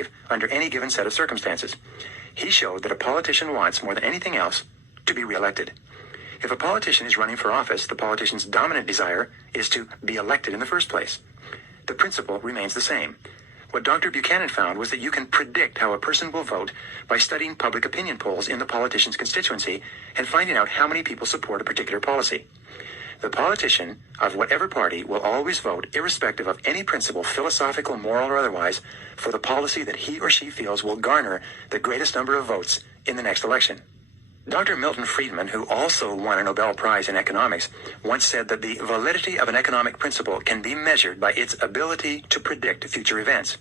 behave under any given set of circumstances. He showed that a politician wants, more than anything else, to be reelected. If a politician is running for office, the politician's dominant desire is to be elected in the first place. The principle remains the same. What Dr. Buchanan found was that you can predict how a person will vote by studying public opinion polls in the politician's constituency and finding out how many people support a particular policy. The politician of whatever party will always vote, irrespective of any principle, philosophical, moral, or otherwise, for the policy that he or she feels will garner the greatest number of votes in the next election. Dr. Milton Friedman, who also won a Nobel Prize in economics, once said that the validity of an economic principle can be measured by its ability to predict future events.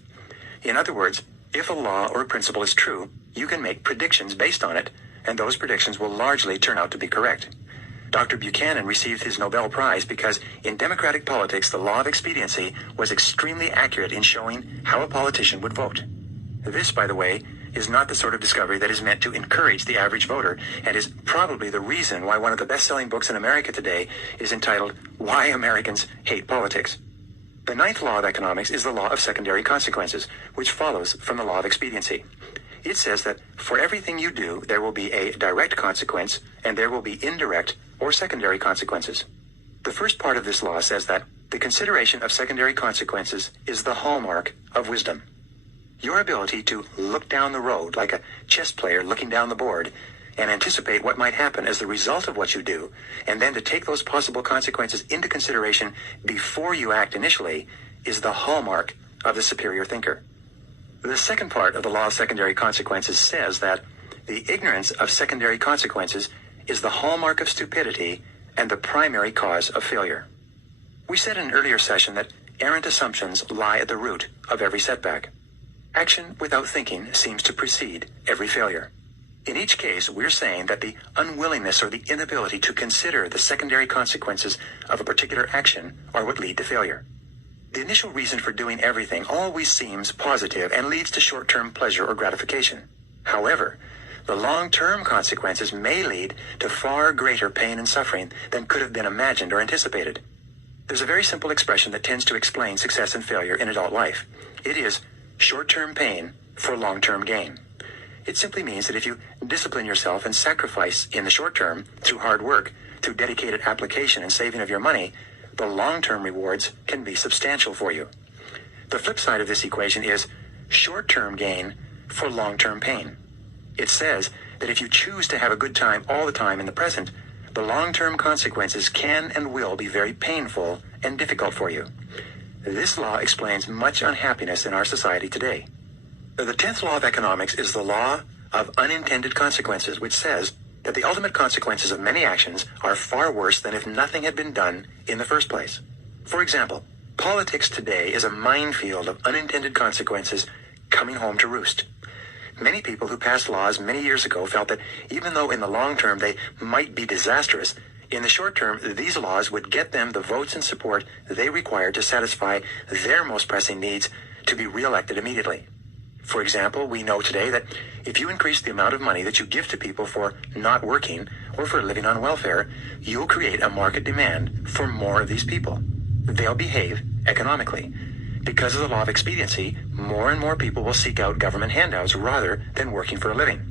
In other words, if a law or a principle is true, you can make predictions based on it, and those predictions will largely turn out to be correct. Dr. Buchanan received his Nobel Prize because in democratic politics, the law of expediency was extremely accurate in showing how a politician would vote. This, by the way, is not the sort of discovery that is meant to encourage the average voter, and is probably the reason why one of the best-selling books in America today is entitled Why Americans Hate Politics. The ninth law of economics is the law of secondary consequences, which follows from the law of expediency. It says that for everything you do, there will be a direct consequence, and there will be indirect or secondary consequences. The first part of this law says that the consideration of secondary consequences is the hallmark of wisdom. Your ability to look down the road like a chess player looking down the board and anticipate what might happen as the result of what you do, and then to take those possible consequences into consideration before you act initially, is the hallmark of the superior thinker. The second part of the law of secondary consequences says that the ignorance of secondary consequences is the hallmark of stupidity and the primary cause of failure. We said in an earlier session that errant assumptions lie at the root of every setback. Action without thinking seems to precede every failure. In each case, we're saying that the unwillingness or the inability to consider the secondary consequences of a particular action are what lead to failure. The initial reason for doing everything always seems positive and leads to short-term pleasure or gratification. However, the long-term consequences may lead to far greater pain and suffering than could have been imagined or anticipated. There's a very simple expression that tends to explain success and failure in adult life. It is short-term pain for long-term gain. It simply means that if you discipline yourself and sacrifice in the short term through hard work, through dedicated application and saving of your money, the long-term rewards can be substantial for you. The flip side of this equation is short-term gain for long-term pain. It says that if you choose to have a good time all the time in the present, the long-term consequences can and will be very painful and difficult for you. This law explains much unhappiness in our society today. The 10th law of economics is the law of unintended consequences, which says that the ultimate consequences of many actions are far worse than if nothing had been done in the first place. For example, politics today is a minefield of unintended consequences coming home to roost. Many people who passed laws many years ago felt that even though in the long term they might be disastrous, in the short term, these laws would get them the votes and support they required to satisfy their most pressing needs to be reelected immediately. For example, we know today that if you increase the amount of money that you give to people for not working or for living on welfare, you'll create a market demand for more of these people. They'll behave economically. Because of the law of expediency, more and more people will seek out government handouts rather than working for a living.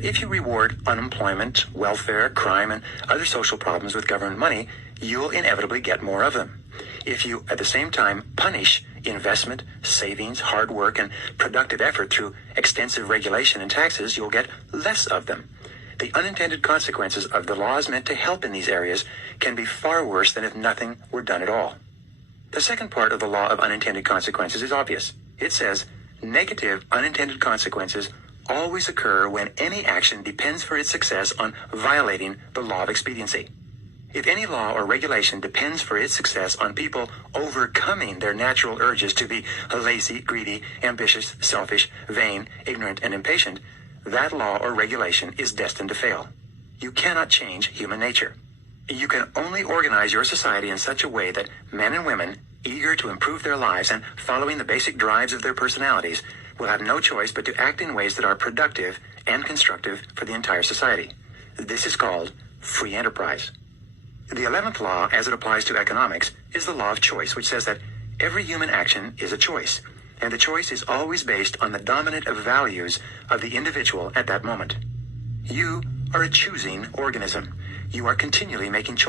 If you reward unemployment, welfare, crime, and other social problems with government money, you'll inevitably get more of them. If you, at the same time, punish investment, savings, hard work, and productive effort through extensive regulation and taxes, you'll get less of them. The unintended consequences of the laws meant to help in these areas can be far worse than if nothing were done at all. The second part of the law of unintended consequences is obvious. It says, negative unintended consequences always occur when any action depends for its success on violating the law of expediency. If any law or regulation depends for its success on people overcoming their natural urges to be lazy, greedy, ambitious, selfish, vain, ignorant, and impatient, that law or regulation is destined to fail. You cannot change human nature. You can only organize your society in such a way that men and women, eager to improve their lives and following the basic drives of their personalities, will have no choice but to act in ways that are productive and constructive for the entire society. This is called free enterprise. The 11th law, as it applies to economics, is the law of choice, which says that every human action is a choice. and the choice is always based on the dominant values of the individual at that moment. You are a choosing organism. You are continually making choices.